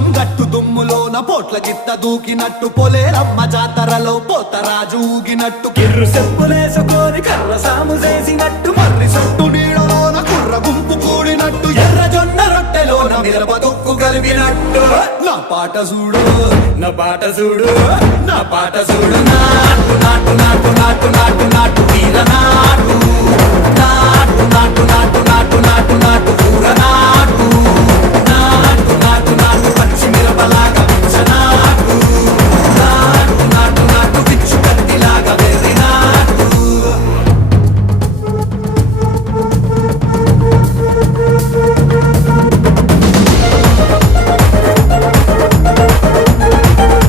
లింగం గట్టు దుమ్ములోన పోట్ల గిత్త దూకినట్టు పొలేరమ్మ జాతరలో పోతరాజు ఊగినట్టు కిర్రు చెప్పులేసుకొని కర్ర సాము చేసినట్టు మర్రి సొట్టు నీడలోన కుర్ర గుంపు కూడినట్టు ఎర్ర జొన్న రొట్టెలోన మిరప దొక్కు కలిపినట్టు నా పాట చూడు నా పాట చూడు నా పాట చూడు నాటు నాటు నాటు నాటు నాటు నాటు వీరనా